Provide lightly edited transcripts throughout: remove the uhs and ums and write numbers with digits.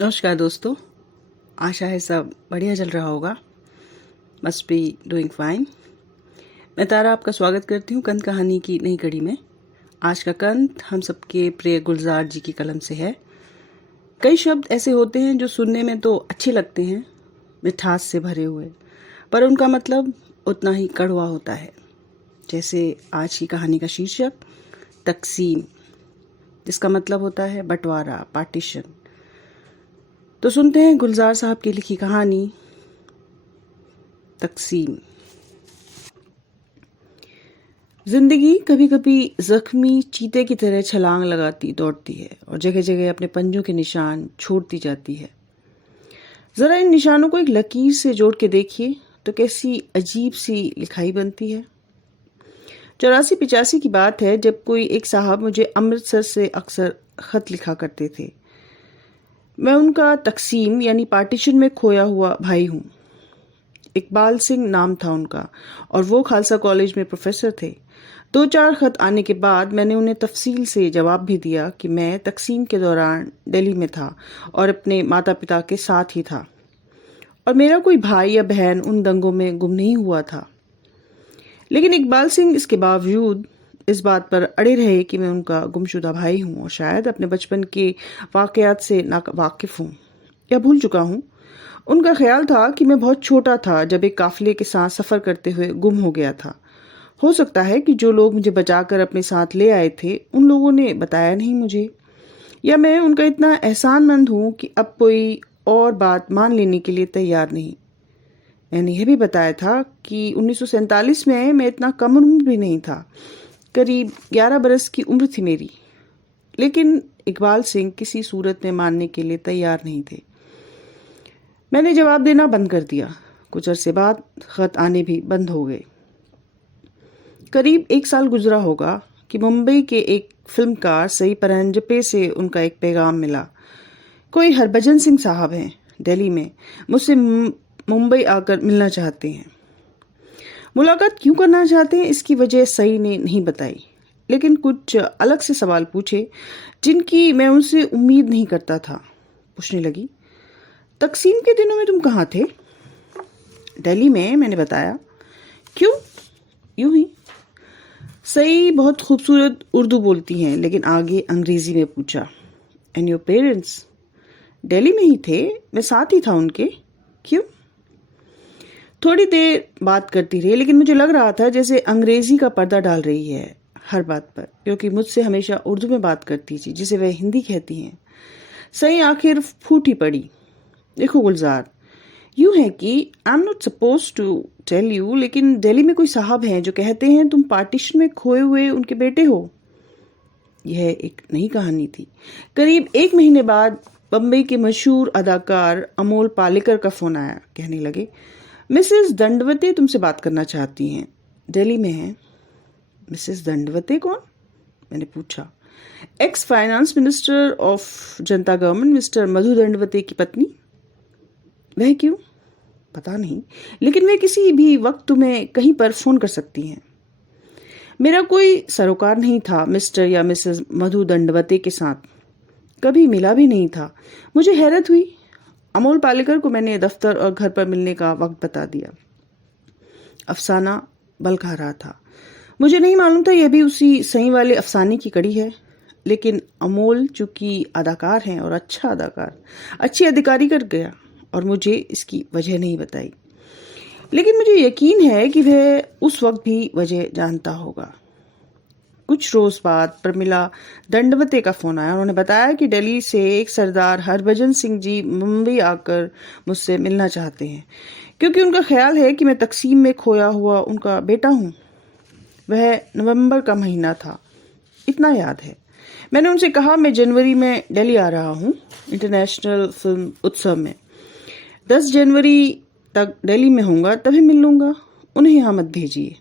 नमस्कार दोस्तों। आशा है सब बढ़िया चल रहा होगा। Must be doing fine. मैं तारा आपका स्वागत करती हूँ कंद कहानी की नई कड़ी में। आज का कंद हम सबके प्रिय गुलजार जी की कलम से है। कई शब्द ऐसे होते हैं जो सुनने में तो अच्छे लगते हैं, मिठास से भरे हुए, पर उनका मतलब उतना ही कड़वा होता है। जैसे आज की कहानी का शीर्षक तकसीम, जिसका मतलब होता है बंटवारा, पार्टीशन। तो सुनते हैं गुलजार साहब की लिखी कहानी तकसीम। जिंदगी कभी कभी जख्मी चीते की तरह छलांग लगाती दौड़ती है और जगह जगह अपने पंजों के निशान छोड़ती जाती है। जरा इन निशानों को एक लकीर से जोड़ के देखिए तो कैसी अजीब सी लिखाई बनती है। 84-85 की बात है जब कोई एक साहब मुझे अमृतसर से अक्सर खत लिखा करते थे। मैं उनका तकसीम यानी पार्टीशन में खोया हुआ भाई हूँ। इकबाल सिंह नाम था उनका और वो खालसा कॉलेज में प्रोफेसर थे। 2-4 खत आने के बाद मैंने उन्हें तफसील से जवाब भी दिया कि मैं तकसीम के दौरान दिल्ली में था और अपने माता पिता के साथ ही था और मेरा कोई भाई या बहन उन दंगों में गुम नहीं हुआ था। लेकिन इकबाल सिंह इसके बावजूद इस बात पर अड़े रहे कि मैं उनका गुमशुदा भाई हूँ और शायद अपने बचपन के वाकयात से नावाकिफ हूँ या भूल चुका हूँ। उनका ख्याल था कि मैं बहुत छोटा था जब एक काफिले के साथ सफर करते हुए गुम हो गया था। हो सकता है कि जो लोग मुझे बचाकर अपने साथ ले आए थे उन लोगों ने बताया नहीं मुझे, या मैं उनका इतना एहसानमंद हूं कि अब कोई और बात मान लेने के लिए तैयार नहीं। मैंने यह भी बताया था कि 1947 में मैं इतना कम उम्र भी नहीं था, करीब 11 बरस की उम्र थी मेरी। लेकिन इकबाल सिंह किसी सूरत में मानने के लिए तैयार नहीं थे। मैंने जवाब देना बंद कर दिया। कुछ अरसे बाद खत आने भी बंद हो गए। करीब 1 साल गुजरा होगा कि मुंबई के एक फिल्मकार सई परांजपे से उनका एक पैगाम मिला। कोई हरभजन सिंह साहब हैं दिल्ली में, मुझसे मुंबई आकर मिलना चाहते हैं। मुलाकात क्यों करना चाहते हैं इसकी वजह सई ने नहीं बताई, लेकिन कुछ अलग से सवाल पूछे जिनकी मैं उनसे उम्मीद नहीं करता था। पूछने लगी, तकसीम के दिनों में तुम कहाँ थे? दिल्ली में, मैंने बताया। क्यों? यूं ही। सई बहुत खूबसूरत उर्दू बोलती हैं, लेकिन आगे अंग्रेजी में पूछा, एंड योर पेरेंट्स? दिल्ली में ही थे, मैं साथ ही था उनके। क्यों? थोड़ी देर बात करती रही, लेकिन मुझे लग रहा था जैसे अंग्रेजी का पर्दा डाल रही है हर बात पर, क्योंकि मुझसे हमेशा उर्दू में बात करती थी जिसे वह हिंदी कहती हैं। सई आखिर फूटी पड़ी, देखो गुलजार, यूं है कि I am not suppose to tell you, लेकिन दिल्ली में कोई साहब हैं जो कहते हैं तुम पार्टीशन में खोए हुए उनके बेटे हो। यह एक नई कहानी थी। करीब 1 महीने बाद बम्बई के मशहूर अदाकार अमोल पालेकर का फोन आया। कहने लगे, मिसेस दंडवते तुमसे बात करना चाहती हैं, दिल्ली में है। मिसेस दंडवते कौन? मैंने पूछा। Ex finance minister of Janata government mister मधु दंडवते की पत्नी। वह क्यों? पता नहीं, लेकिन वे किसी भी वक्त तुम्हें कहीं पर फोन कर सकती हैं। मेरा कोई सरोकार नहीं था मिस्टर या मिसेस मधु दंडवते के साथ, कभी मिला भी नहीं था। मुझे हैरत हुई। अमोल पालेकर को मैंने दफ्तर और घर पर मिलने का वक्त बता दिया। अफसाना बल खा रहा था। मुझे नहीं मालूम था यह भी उसी सही वाले अफसाने की कड़ी है, लेकिन अमोल चूंकि अदाकार हैं और अच्छा अदाकार, अच्छी अधिकारी कर गया और मुझे इसकी वजह नहीं बताई। लेकिन मुझे यकीन है कि वह उस वक्त भी वजह जानता होगा। कुछ रोज बाद प्रमिला दंडवते का फोन आया। उन्होंने बताया कि दिल्ली से एक सरदार हरभजन सिंह जी मुंबई आकर मुझसे मिलना चाहते हैं, क्योंकि उनका ख्याल है कि मैं तकसीम में खोया हुआ उनका बेटा हूँ। वह नवंबर का महीना था, इतना याद है। मैंने उनसे कहा मैं जनवरी में दिल्ली आ रहा हूँ इंटरनेशनल फिल्म उत्सव में। 10 जनवरी तक दिल्ली में होऊंगा, तभी मिल लूंगा। उन्हें यहाँ मत भेजिए।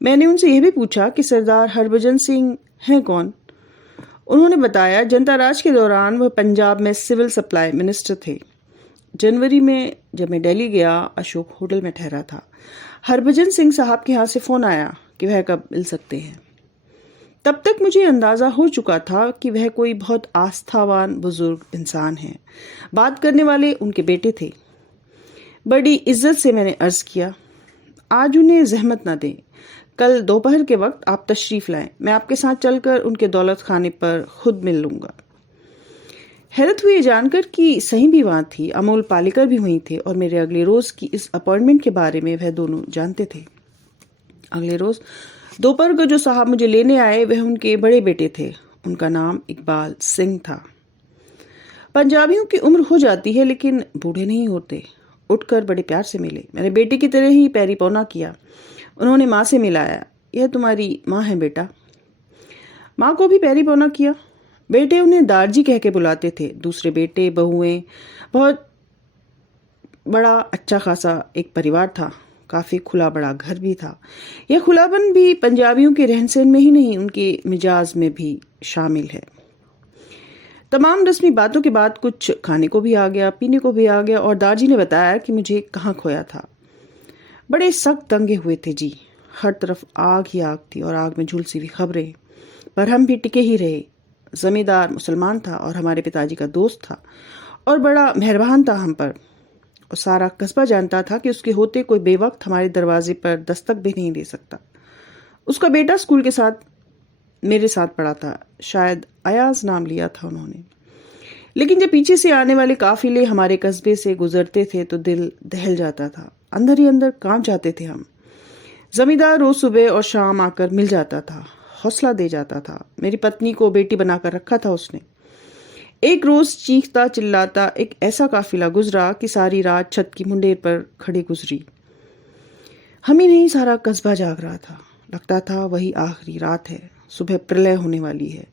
मैंने उनसे यह भी पूछा कि सरदार हरभजन सिंह हैं कौन। उन्होंने बताया जनता राज के दौरान वह पंजाब में सिविल सप्लाई मिनिस्टर थे। जनवरी में जब मैं दिल्ली गया, अशोक होटल में ठहरा था। हरभजन सिंह साहब के यहाँ से फोन आया कि वह कब मिल सकते हैं। तब तक मुझे अंदाज़ा हो चुका था कि वह कोई बहुत आस्थावान बुजुर्ग इंसान है। बात करने वाले उनके बेटे थे। बड़ी इज्जत से मैंने अर्ज़ किया, आज उन्हें जहमत न दें, कल दोपहर के वक्त आप तशरीफ़ लाएं, मैं आपके साथ चलकर उनके दौलत खाने पर खुद मिल लूँगा। हैरत हुई जानकर कि सही भी वहाँ थी, अमोल पालेकर भी वहीं थे और मेरे अगले रोज़ की इस अपॉइंटमेंट के बारे में वह दोनों जानते थे। अगले रोज़ दोपहर को जो साहब मुझे लेने आए वह उनके बड़े बेटे थे। उनका नाम इकबाल सिंह था। पंजाबियों की उम्र हो जाती है लेकिन बूढ़े नहीं होते। उठकर बड़े प्यार से मिले, मेरे बेटे की तरह ही पैरी पौना किया। उन्होंने माँ से मिलाया, यह तुम्हारी माँ है बेटा। माँ को भी पैरी पौना किया। बेटे उन्हें दारजी कह के बुलाते थे। दूसरे बेटे बहुएं, बहुत बड़ा अच्छा खासा एक परिवार था। काफ़ी खुला बड़ा घर भी था। यह खुलापन भी पंजाबियों के रहन सहन में ही नहीं, उनके मिजाज में भी शामिल है। तमाम रस्मी बातों के बाद कुछ खाने को भी आ गया, पीने को भी आ गया और दारजी ने बताया कि मुझे कहाँ खोया था। बड़े सख्त दंगे हुए थे जी, हर तरफ आग ही आग थी और आग में झुलसी हुई खबरें। पर हम भी टिके ही रहे। जमींदार मुसलमान था और हमारे पिताजी का दोस्त था और बड़ा मेहरबान था हम पर। और सारा कस्बा जानता था कि उसके होते कोई बेवक्त हमारे दरवाजे पर दस्तक भी नहीं दे सकता। उसका बेटा स्कूल के साथ मेरे साथ पढ़ा था, शायद अयाज नाम लिया था उन्होंने। लेकिन जब पीछे से आने वाले काफिले हमारे कस्बे से गुजरते थे तो दिल दहल जाता था, अंदर ही अंदर कांप जाते थे हम। जमींदार रोज सुबह और शाम आकर मिल जाता था, हौसला दे जाता था। मेरी पत्नी को बेटी बनाकर रखा था उसने। एक रोज चीखता चिल्लाता एक ऐसा काफिला गुजरा कि सारी रात छत की मुंडेर पर खड़ी गुजरी। हम ही नहीं, सारा कस्बा जाग रहा था। लगता था वही आखिरी रात है, सुबह प्रलय होने वाली है।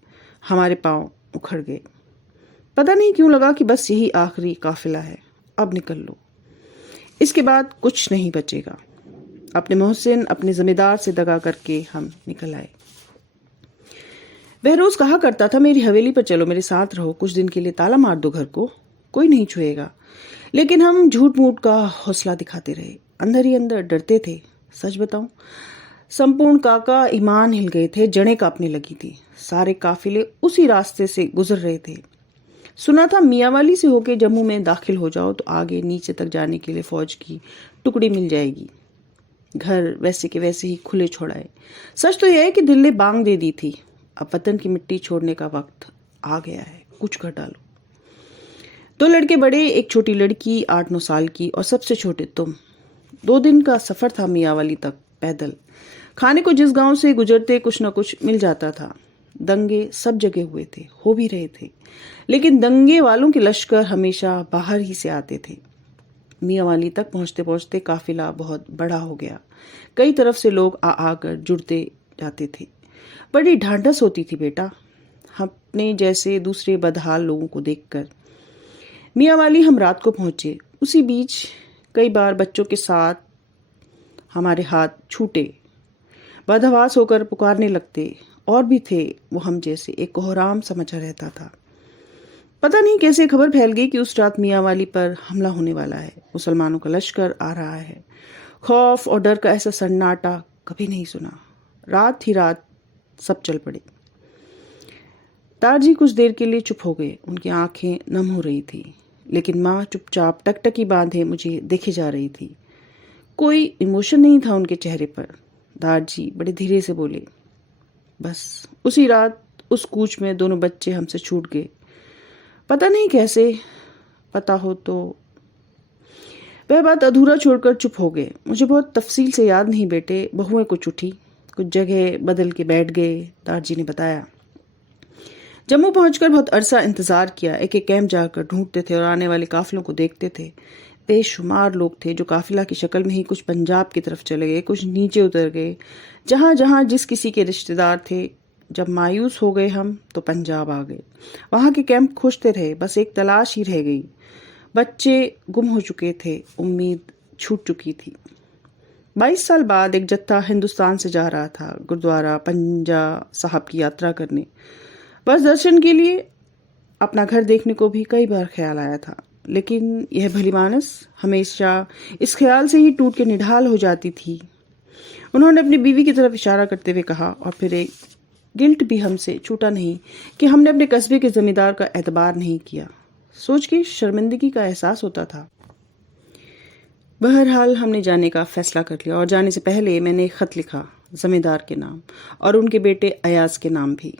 हमारे पांव उखड़ गए। पता नहीं क्यों लगा कि बस यही आखिरी काफिला है, अब निकल लो, इसके बाद कुछ नहीं बचेगा। अपने मोहसिन, अपने जमींदार से दगा करके हम निकल आए। वह रोज कहा करता था, मेरी हवेली पर चलो, मेरे साथ रहो, कुछ दिन के लिए ताला मार दो घर को, कोई नहीं छुएगा। लेकिन हम झूठ मूठ का हौसला दिखाते रहे, अंदर ही अंदर डरते थे। सच बताऊं, संपूर्ण काका ईमान हिल गए थे, जड़ें कांपने लगी थी। सारे काफिले उसी रास्ते से गुजर रहे थे। सुना था मियांवाली से होके जम्मू में दाखिल हो जाओ तो आगे नीचे तक जाने के लिए फौज की टुकड़ी मिल जाएगी। घर वैसे के वैसे ही खुले छोड़ाए। सच तो यह है कि दिल ने बांग दे दी थी, अब वतन की मिट्टी छोड़ने का वक्त आ गया है, कुछ कर डालो। 2 लड़के बड़े, एक छोटी लड़की 8-9 साल की और सबसे छोटे तुम। 2 दिन का सफर था मियांवाली तक पैदल। खाने को जिस गांव से गुजरते कुछ न कुछ मिल जाता था। दंगे सब जगह हुए थे, हो भी रहे थे, लेकिन दंगे वालों के लश्कर हमेशा बाहर ही से आते थे। मियांवाली तक पहुंचते पहुंचते काफिला बहुत बड़ा हो गया। कई तरफ से लोग आ आकर जुड़ते जाते थे। बड़ी ढांढस होती थी बेटा, अपने जैसे दूसरे बदहाल लोगों को देखकर। मियांवाली हम रात को पहुंचे। उसी बीच कई बार बच्चों के साथ हमारे हाथ छूटे, बदहवास होकर पुकारने लगते। और भी थे वो हम जैसे, एक कोहराम समझा रहता था। पता नहीं कैसे खबर फैल गई कि उस रात मियांवाली पर हमला होने वाला है, मुसलमानों का लश्कर आ रहा है। खौफ और डर का ऐसा सन्नाटा कभी नहीं सुना। रात ही रात सब चल पड़े। तारजी कुछ देर के लिए चुप हो गए, उनकी आंखें नम हो रही थी, लेकिन माँ चुपचाप टकटकी बांधे मुझे देखे जा रही थी। कोई इमोशन नहीं था उनके चेहरे पर। दारजी बड़े धीरे से बोले, बस उसी रात उस कूच में दोनों बच्चे हमसे छूट गए। पता नहीं कैसे, पता हो तो। वह बात अधूरा छोड़कर चुप हो गए। मुझे बहुत तफसील से याद नहीं बेटे, बहुएं कुछ उठी, कुछ जगह बदल के बैठ गए, दारजी ने बताया। जम्मू पहुंचकर बहुत अरसा इंतजार किया। एक एक कैंप जाकर ढूंढते थे और आने वाले काफिलों को देखते थे। बेशुमार लोग थे जो काफिला की शक्ल में ही कुछ पंजाब की तरफ चले गए, कुछ नीचे उतर गए, जहां जहां जिस किसी के रिश्तेदार थे। जब मायूस हो गए हम तो पंजाब आ गए। वहां के कैंप खोजते रहे, बस एक तलाश ही रह गई। बच्चे गुम हो चुके थे, उम्मीद छूट चुकी थी। 22 साल बाद एक जत्था हिंदुस्तान से जा रहा था गुरुद्वारा पंजा साहब की यात्रा करने। बस दर्शन के लिए। अपना घर देखने को भी कई बार ख्याल आया था, लेकिन यह भलीमानस हमेशा इस ख्याल से ही टूट के निढाल हो जाती थी। उन्होंने अपनी बीवी की तरफ इशारा करते हुए कहा और फिर एक गिल्ट भी हमसे छूटा नहीं कि हमने अपने कस्बे के जमींदार का एतबार नहीं किया। सोच के शर्मिंदगी का एहसास होता था। बहरहाल हमने जाने का फैसला कर लिया और जाने से पहले मैंने एक खत लिखा, जमींदार के नाम और उनके बेटे अयाज के नाम भी।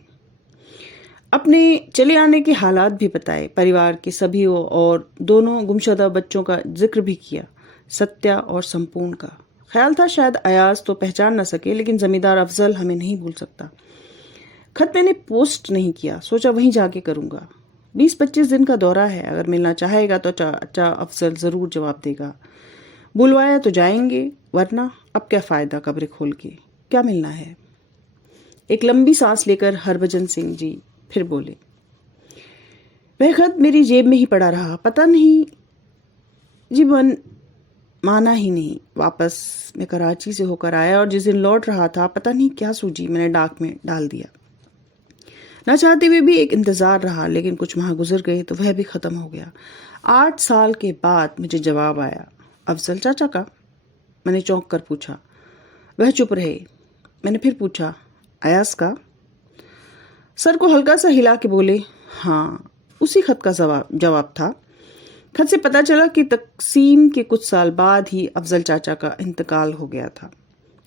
अपने चले आने के हालात भी बताए, परिवार के सभी और दोनों गुमशुदा बच्चों का जिक्र भी किया, सत्या और संपूर्ण का। ख्याल था शायद अयाज तो पहचान न सके, लेकिन जमींदार अफजल हमें नहीं भूल सकता। खत मैंने पोस्ट नहीं किया, सोचा वहीं जाके करूंगा। 20-25 दिन का दौरा है, अगर मिलना चाहेगा तो चाचा अफजल जरूर जवाब देगा। बुलवाया तो जाएंगे, वरना अब क्या फायदा कब्र खोल के, क्या मिलना है। एक लंबी सांस लेकर हरभजन सिंह जी फिर बोले, वह खत मेरी जेब में ही पड़ा रहा, पता नहीं जी मन माना ही नहीं। वापस मैं कराची से होकर आया और जिस दिन लौट रहा था पता नहीं क्या सूझी, मैंने डाक में डाल दिया। ना चाहते हुए भी एक इंतजार रहा, लेकिन कुछ माह गुजर गए तो वह भी खत्म हो गया। 8 साल के बाद मुझे जवाब आया, अफजल चाचा का। मैंने चौंक कर पूछा। वह चुप रहे। मैंने फिर पूछा, अयाज का? सर को हल्का सा हिला के बोले, हाँ, उसी खत का जवाब था। खत से पता चला कि तकसीम के कुछ साल बाद ही अफजल चाचा का इंतकाल हो गया था।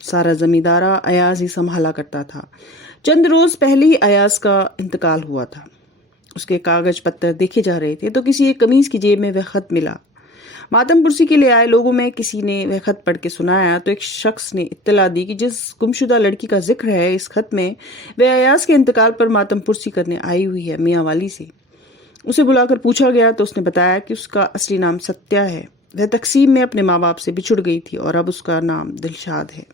सारा जमींदारा अयाज ही संभाला करता था। चंद रोज पहले ही अयाज का इंतकाल हुआ था। उसके कागज पत्तर देखे जा रहे थे तो किसी एक कमीज की जेब में वह खत मिला। मातम पुरसी के लिए आए लोगों में किसी ने वह खत पढ़ के सुनाया तो एक शख्स ने इत्तला दी कि जिस गुमशुदा लड़की का जिक्र है इस खत में, वह अयाज के इंतकाल पर मातम पुरसी करने आई हुई है मियाँ वाली से। उसे बुलाकर पूछा गया तो उसने बताया कि उसका असली नाम सत्या है। वह तकसीम में अपने माँ बाप से बिछुड़ गई थी और अब उसका नाम दिलशाद है।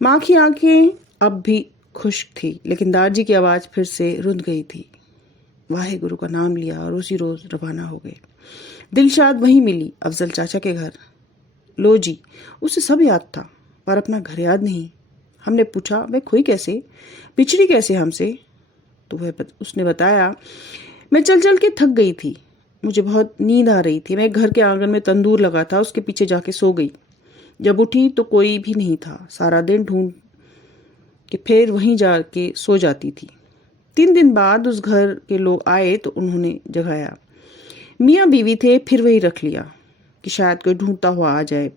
माँ की आंखें अब भी खुश्क थी, लेकिन दारजी की आवाज़ फिर से रुंध गई थी। वाहे गुरु का नाम लिया और उसी रोज रवाना हो गए। दिलशाद वहीं मिली, अफजल चाचा के घर। लो जी, उसे सब याद था पर अपना घर याद नहीं। हमने पूछा, वह खोई कैसे, पिछड़ी कैसे हमसे? तो वह उसने बताया, मैं चल चल के थक गई थी, मुझे बहुत नींद आ रही थी। मैं घर के आंगन में तंदूर लगा था, उसके पीछे जाके सो गई। जब उठी तो कोई भी नहीं था। सारा दिन ढूंढ के फिर वहीं जाके सो जाती थी। 3 दिन बाद उस घर के लोग आए तो उन्होंने जगाया। मियाँ बीवी थे, फिर वही रख लिया कि शायद कोई ढूंढता हुआ आ जाए,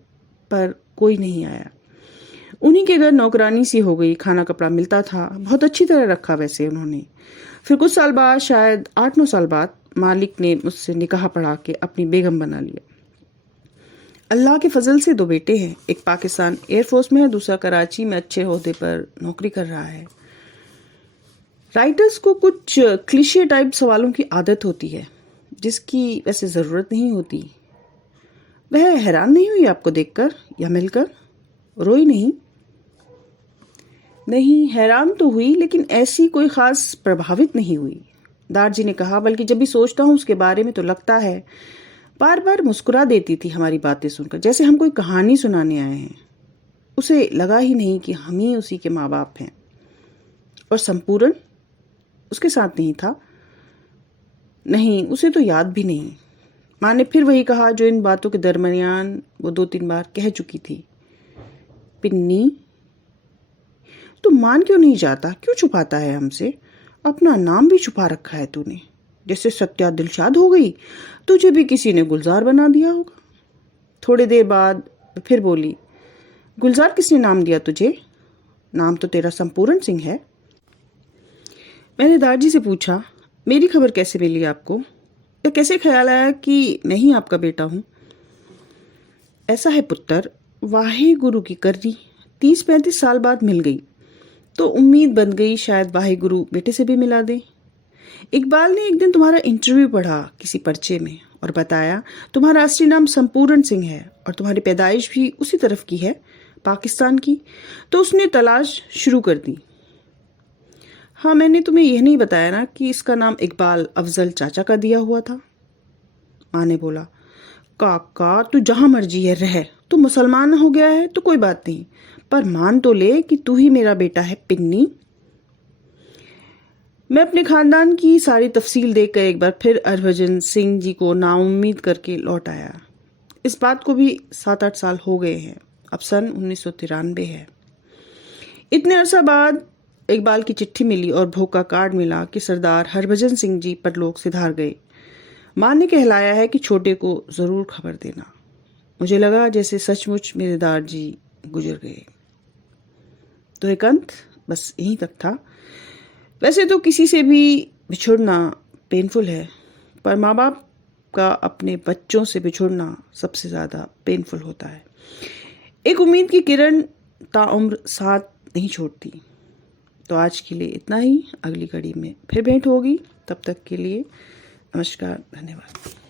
पर कोई नहीं आया। उन्हीं के घर नौकरानी सी हो गई, खाना कपड़ा मिलता था, बहुत अच्छी तरह रखा वैसे उन्होंने। फिर कुछ साल बाद, शायद 8-9 साल बाद, मालिक ने मुझसे निकाह पढ़ा के अपनी बेगम बना लिया। अल्लाह के फजल से 2 बेटे हैं, एक पाकिस्तान एयरफोर्स में है, दूसरा कराची में अच्छे ओहदे पर नौकरी कर रहा है। राइटर्स को कुछ क्लिशे टाइप सवालों की आदत होती है जिसकी वैसे ज़रूरत नहीं होती। वह हैरान नहीं हुई आपको देखकर या मिलकर? रोई नहीं? नहीं, हैरान तो हुई, लेकिन ऐसी कोई ख़ास प्रभावित नहीं हुई। दारजी ने कहा, बल्कि जब भी सोचता हूँ उसके बारे में तो लगता है बार बार मुस्कुरा देती थी हमारी बातें सुनकर, जैसे हम कोई कहानी सुनाने आए हैं। उसे लगा ही नहीं कि हम ही उसी के माँ बाप हैं। और संपूर्ण उसके साथ नहीं था? नहीं, उसे तो याद भी नहीं। माँ ने फिर वही कहा जो इन बातों के दरमियान वो 2-3 बार कह चुकी थी, पिन्नी, तू मान क्यों नहीं जाता? क्यों छुपाता है हमसे? अपना नाम भी छुपा रखा है तूने। जैसे सत्या दिलशाद हो गई, तुझे भी किसी ने गुलजार बना दिया होगा। थोड़ी देर बाद फिर बोली, गुलजार किसने नाम दिया तुझे? नाम तो तेरा संपूर्ण सिंह है। मैंने दारजी से पूछा, मेरी खबर कैसे मिली आपको? या कैसे ख्याल आया कि मैं ही आपका बेटा हूँ? ऐसा है पुत्र, वाहे गुरु की कर्री 30-35 साल बाद मिल गई तो उम्मीद बन गई शायद वाहे गुरु बेटे से भी मिला दे। इकबाल ने एक दिन तुम्हारा इंटरव्यू पढ़ा किसी पर्चे में और बताया तुम्हारा असली नाम संपूर्ण सिंह है और तुम्हारी पैदाइश भी उसी तरफ की है, पाकिस्तान की। तो उसने तलाश शुरू कर दी। हाँ, मैंने तुम्हें यह नहीं बताया ना कि इसका नाम इकबाल अफजल चाचा का दिया हुआ था। माँ ने बोला, काका तू जहां मर्जी है रह, तू मुसलमान हो गया है तो कोई बात नहीं, पर मान तो ले कि तू ही मेरा बेटा है पिन्नी। मैं अपने खानदान की सारी तफसील देखकर एक बार फिर हरभजन सिंह जी को नाउम्मीद करके लौट आया। इस बात को भी 7-8 साल हो गए हैं। अब सन 1993 है। इतने अरसा बाद इकबाल की चिट्ठी मिली और भोग का कार्ड मिला कि सरदार हरभजन सिंह जी परलोक सिधार गए। माँ ने कहलाया है कि छोटे को ज़रूर खबर देना। मुझे लगा जैसे सचमुच मेरे दार जी गुजर गए। तो एक अंत बस यहीं तक था। वैसे तो किसी से भी बिछुड़ना पेनफुल है, पर माँ बाप का अपने बच्चों से बिछुड़ना सबसे ज़्यादा पेनफुल होता है। एक उम्मीद की किरण ताउम्र साथ नहीं छोड़ती। तो आज के लिए इतना ही। अगली कड़ी में फिर भेंट होगी। तब तक के लिए नमस्कार, धन्यवाद।